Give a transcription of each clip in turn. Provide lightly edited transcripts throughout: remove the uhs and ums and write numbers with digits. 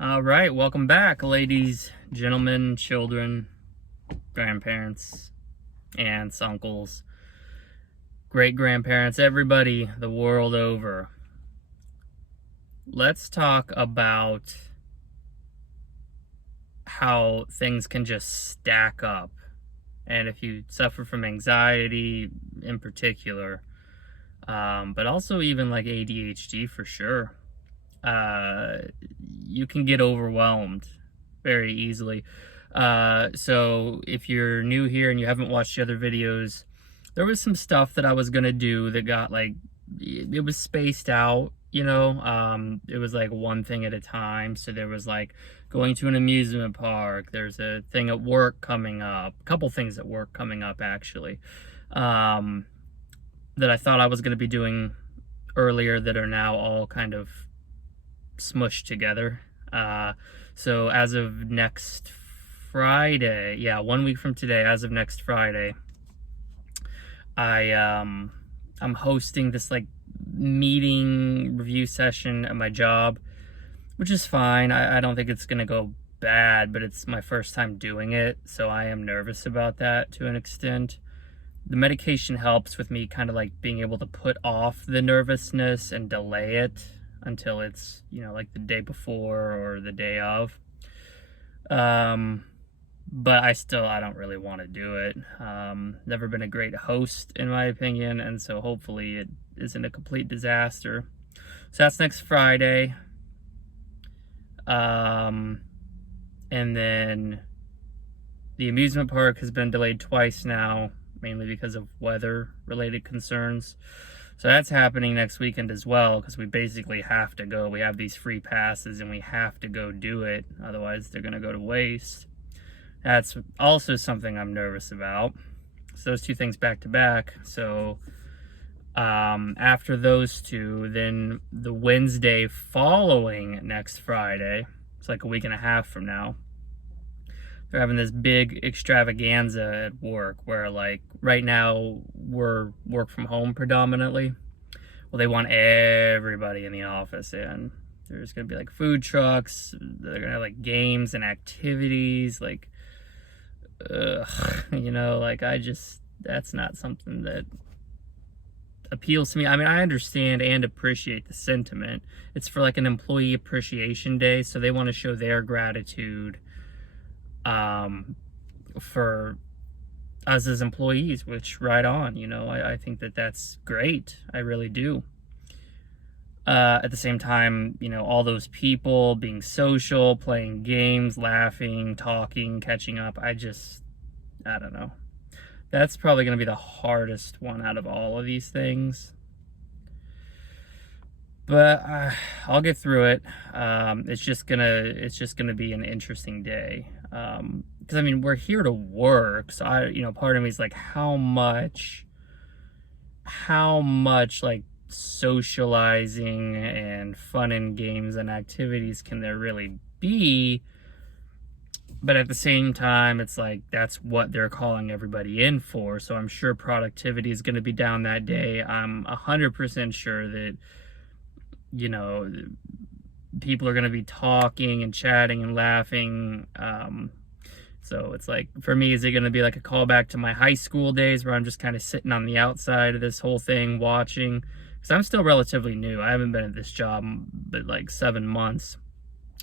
All right, welcome back, ladies, gentlemen, children, grandparents, aunts, uncles, great-grandparents, everybody the world over. Let's talk about how things can just stack up. And if you suffer from anxiety in particular, but also even like ADHD for sure, uh, you can get overwhelmed very easily. So if you're new here and you haven't watched the other videos, there was some stuff that I was gonna do that got like, it was spaced out, it was like one thing at a time. So there was like going to an amusement park, there's a thing at work coming up, a couple things at work coming up actually, that I thought I was gonna be doing earlier that are now all kind of smushed together. So as of next Friday, yeah, 1 week from today, as of next Friday, I'm hosting this like meeting review session at my job, which is fine. I don't think it's gonna go bad, but it's my first time doing it, so I am nervous about that to an extent. The medication helps with me kind of like being able to put off the nervousness and delay it until it's, like the day before or the day of. But I don't really want to do it. Never been a great host in my opinion, and so hopefully it isn't a complete disaster. So that's next Friday. And then the amusement park has been delayed twice now, mainly because of weather related concerns. So that's happening next weekend as well, because we basically have to go. We have these free passes and we have to go do it. Otherwise, they're going to go to waste. That's also something I'm nervous about. So those two things back to back. So after those two, then the Wednesday following next Friday, it's like a week and a half from now, they're having this big extravaganza at work where, like, right now we're work from home predominantly. Well, they want everybody in the office in. There's gonna be like food trucks, they're gonna have like games and activities, like, like that's not something that appeals to me. I mean, I understand and appreciate the sentiment. It's for like an employee appreciation day, so they want to show their gratitude for us as employees, which right on, I think that that's great. I really do. At the same time, all those people being social, playing games, laughing, talking, catching up, I don't know. That's probably going to be the hardest one out of all of these things. But I'll get through it. It's just gonna be an interesting day. Because I mean, we're here to work, so part of me is like, how much like socializing and fun and games and activities can there really be? But at the same time, it's like that's what they're calling everybody in for. So I'm sure productivity is going to be down that day. I'm 100% sure that people are going to be talking and chatting and laughing. So it's like, for me, is it going to be like a callback to my high school days where I'm just kind of sitting on the outside of this whole thing watching? Because I'm still relatively new. I haven't been at this job but like 7 months.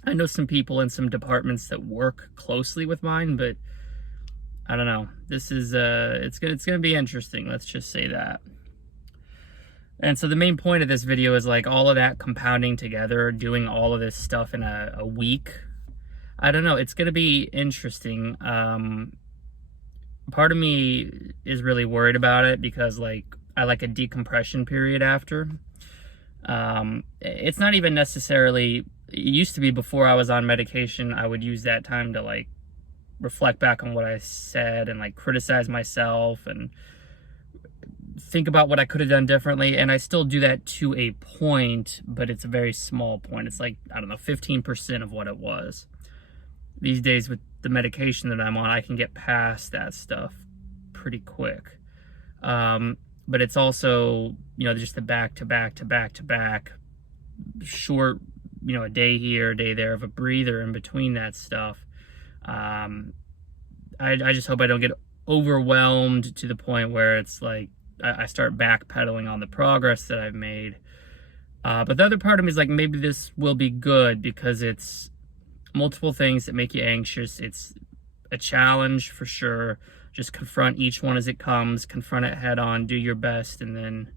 I know some people in some departments that work closely with mine, but I don't know. This is it's going to be interesting. Let's just say that. And so the main point of this video is like all of that compounding together, doing all of this stuff in a week. I don't know. It's going to be interesting. Part of me is really worried about it because like I like a decompression period after. It's not even necessarily, it used to be before I was on medication, I would use that time to like reflect back on what I said and like criticize myself and think about what I could have done differently. And I still do that to a point, but it's a very small point. It's like, I don't know, 15% of what it was. These days with the medication that I'm on, I can get past that stuff pretty quick. But it's also, just the back to back short, a day here, a day there of a breather in between that stuff. I just hope I don't get overwhelmed to the point where it's like I start backpedaling on the progress that I've made. But the other part of me is like, maybe this will be good because it's multiple things that make you anxious. It's a challenge for sure. Just confront each one as it comes, confront it head on, do your best, and then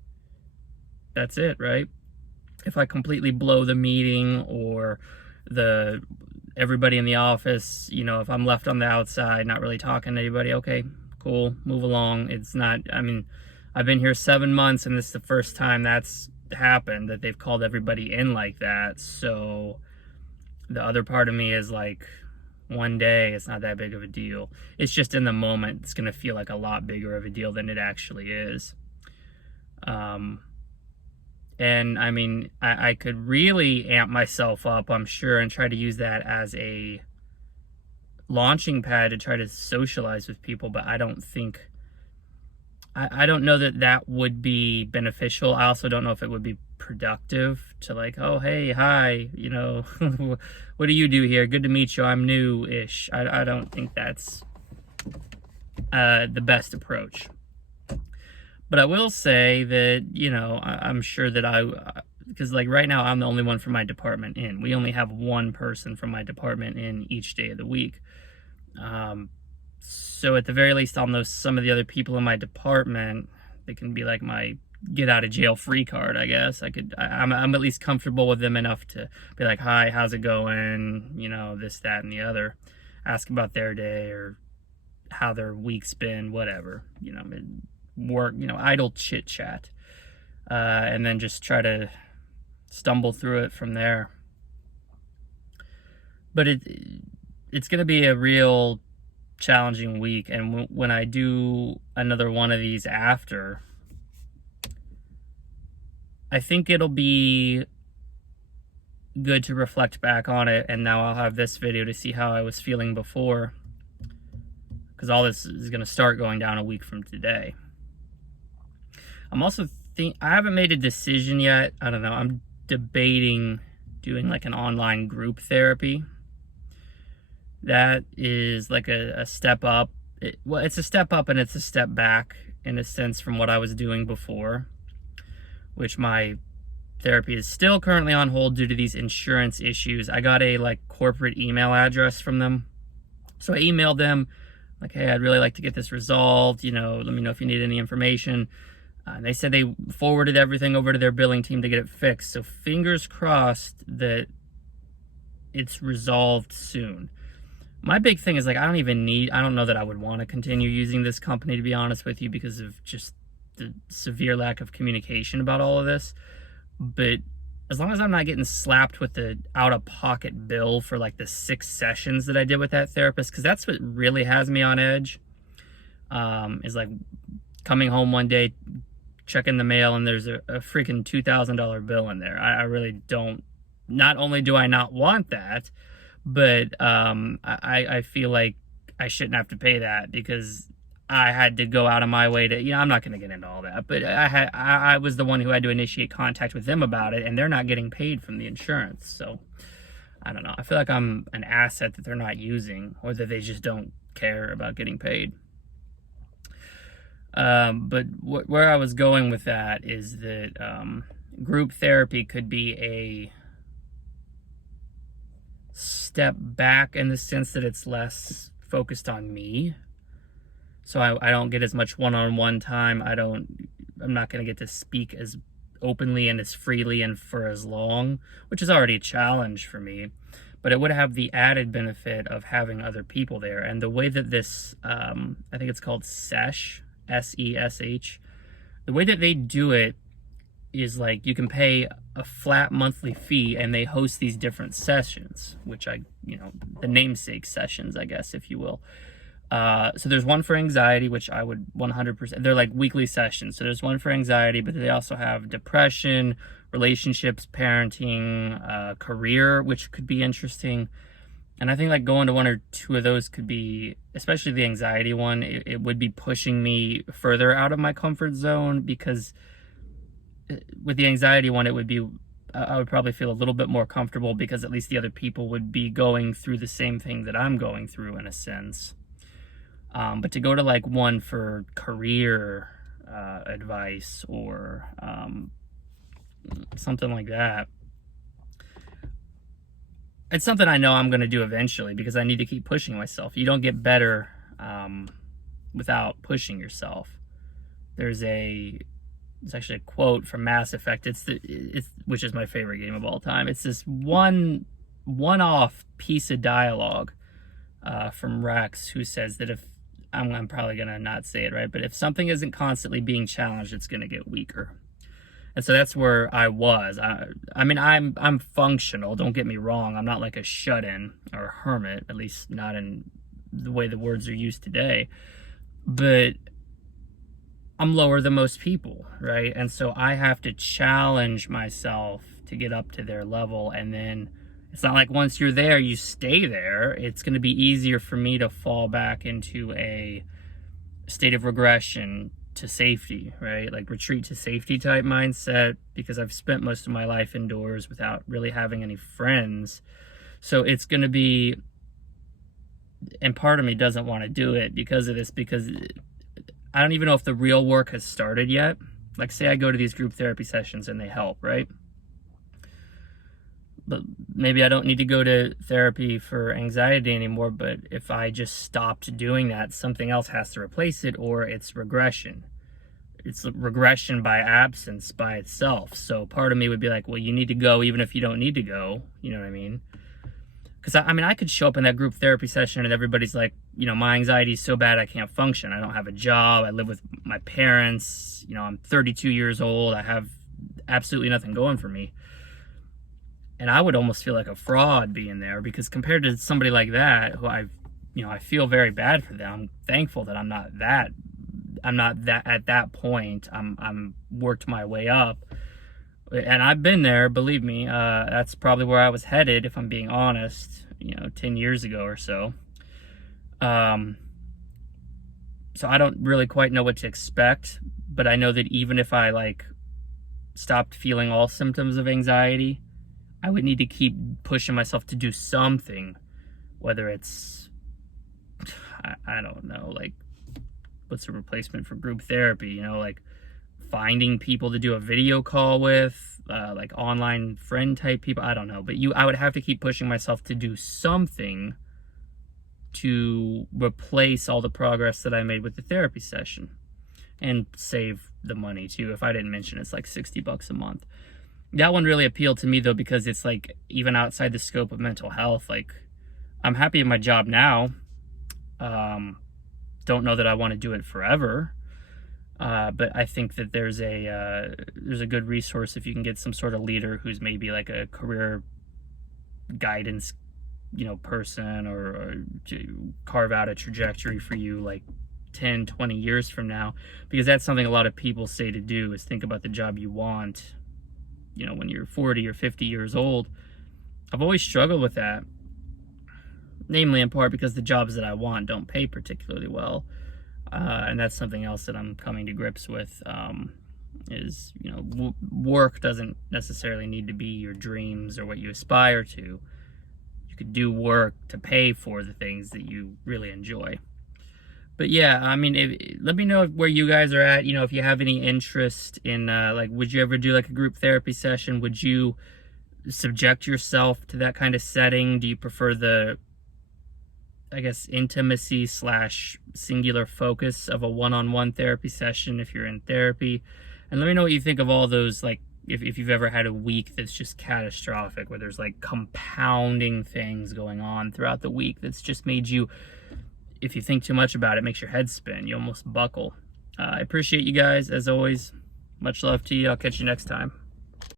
that's it, right? If I completely blow the meeting or everybody in the office, if I'm left on the outside, not really talking to anybody, okay, cool, move along. It's not, I've been here 7 months and this is the first time that's happened, that they've called everybody in like that. So the other part of me is like, one day, it's not that big of a deal. It's just in the moment, it's going to feel like a lot bigger of a deal than it actually is. And I could really amp myself up, I'm sure, and try to use that as a launching pad to try to socialize with people, but I don't know that would be beneficial. I also don't know if it would be productive to like, oh, hey, hi, what do you do here? Good to meet you. I'm new-ish. I don't think that's the best approach. But I will say that, I'm sure that because like right now I'm the only one from my department in. We only have one person from my department in each day of the week. So at the very least, I'll know some of the other people in my department. They can be like my get out of jail free card, I guess. I'm at least comfortable with them enough to be like, hi, how's it going? This, that, and the other. Ask about their day or how their week's been, whatever, work, idle chit chat, and then just try to stumble through it from there. But it's going to be a real challenging week, and when I do another one of these after, I think it'll be good to reflect back on it, and now I'll have this video to see how I was feeling before, because all this is going to start going down a week from today. I'm also I haven't made a decision yet. I don't know. I'm debating doing like an online group therapy. That is like a step up. It's a step up and it's a step back in a sense from what I was doing before, which my therapy is still currently on hold due to these insurance issues. I got a like corporate email address from them. So I emailed them like, hey, I'd really like to get this resolved. Let me know if you need any information. They said they forwarded everything over to their billing team to get it fixed. So fingers crossed that it's resolved soon. My big thing is like, I don't know that I would want to continue using this company, to be honest with you, because of just the severe lack of communication about all of this. But as long as I'm not getting slapped with the out-of-pocket bill for like the 6 sessions that I did with that therapist, because that's what really has me on edge, is like coming home one day, checking the mail, and there's a freaking $2,000 bill in there. I really don't, not only do I not want that, but I feel like I shouldn't have to pay that because I had to go out of my way to, I'm not going to get into all that, but I was the one who had to initiate contact with them about it, and they're not getting paid from the insurance. So I don't know. I feel like I'm an asset that they're not using, or that they just don't care about getting paid. But where I was going with that is that group therapy could be a step back in the sense that it's less focused on me. So I don't get as much one-on-one time. I'm not going to get to speak as openly and as freely and for as long, which is already a challenge for me. But it would have the added benefit of having other people there. And the way that this, I think it's called SESH, SESH, the way that they do it is like you can pay a flat monthly fee and they host these different sessions, which the namesake sessions, I guess, if you will. So there's one for anxiety, which I would 100%, they're like weekly sessions. So there's one for anxiety, but they also have depression, relationships, parenting, career, which could be interesting. And I think like going to 1 or 2 of those could be, especially the anxiety one, it would be pushing me further out of my comfort zone, because with the anxiety one, it would be I would probably feel a little bit more comfortable because at least the other people would be going through the same thing that I'm going through in a sense. But to go to like one for career advice or something like that, it's something I know I'm going to do eventually because I need to keep pushing myself. You don't get better without pushing yourself. There's actually a quote from Mass Effect. Which is my favorite game of all time. It's this one-off piece of dialogue from Rex, who says that if I'm probably gonna not say it right, but if something isn't constantly being challenged, it's gonna get weaker. And so that's where I was. I mean, I'm functional. Don't get me wrong. I'm not like a shut-in or a hermit, at least not in the way the words are used today. But I'm lower than most people, right? And so I have to challenge myself to get up to their level. And then it's not like once you're there, you stay there. It's going to be easier for me to fall back into a state of regression to safety, right? Like retreat to safety type mindset, because I've spent most of my life indoors without really having any friends. So it's going to be, and part of me doesn't want to do it because of this, because I don't even know if the real work has started yet. Like, say I go to these group therapy sessions and they help, right? But maybe I don't need to go to therapy for anxiety anymore, but if I just stopped doing that, something else has to replace it, or it's regression. It's regression by absence by itself. So part of me would be like, well, you need to go even if you don't need to go. You know what I mean? Because I mean, I could show up in that group therapy session and everybody's like, you know, my anxiety is so bad I can't function. I don't have a job. I live with my parents. You know, I'm 32 years old. I have absolutely nothing going for me. And I would almost feel like a fraud being there, because compared to somebody like that, who I feel very bad for them. I'm thankful that I'm not that at that point. I'm worked my way up, and I've been there, believe me. That's probably where I was headed, if I'm being honest, 10 years ago or so. So I don't really quite know what to expect, but I know that even if I stopped feeling all symptoms of anxiety, I would need to keep pushing myself to do something, whether it's, I don't know, what's a replacement for group therapy, finding people to do a video call with, online friend type people, I don't know. But I would have to keep pushing myself to do something to replace all the progress that I made with the therapy session, and save the money too. If I didn't mention, it's like $60 a month. That one really appealed to me though, because it's even outside the scope of mental health. I'm happy in my job now. Don't know that I want to do it forever. But I think that there's a good resource if you can get some sort of leader who's maybe like a career guidance, person, or to carve out a trajectory for you 10, 20 years from now, because that's something a lot of people say to do, is think about the job you want, when you're 40 or 50 years old. I've always struggled with that, namely in part because the jobs that I want don't pay particularly well. And that's something else that I'm coming to grips with, is, work doesn't necessarily need to be your dreams or what you aspire to. You could do work to pay for the things that you really enjoy. But yeah, I mean, let me know where you guys are at. If you have any interest in, would you ever do a group therapy session? Would you subject yourself to that kind of setting? Do you prefer the, intimacy / singular focus of a one-on-one therapy session if you're in therapy? And let me know what you think of all those, if you've ever had a week that's just catastrophic, where there's compounding things going on throughout the week that's just made you, if you think too much about it, makes your head spin. You almost buckle. I appreciate you guys, as always. Much love to you. I'll catch you next time.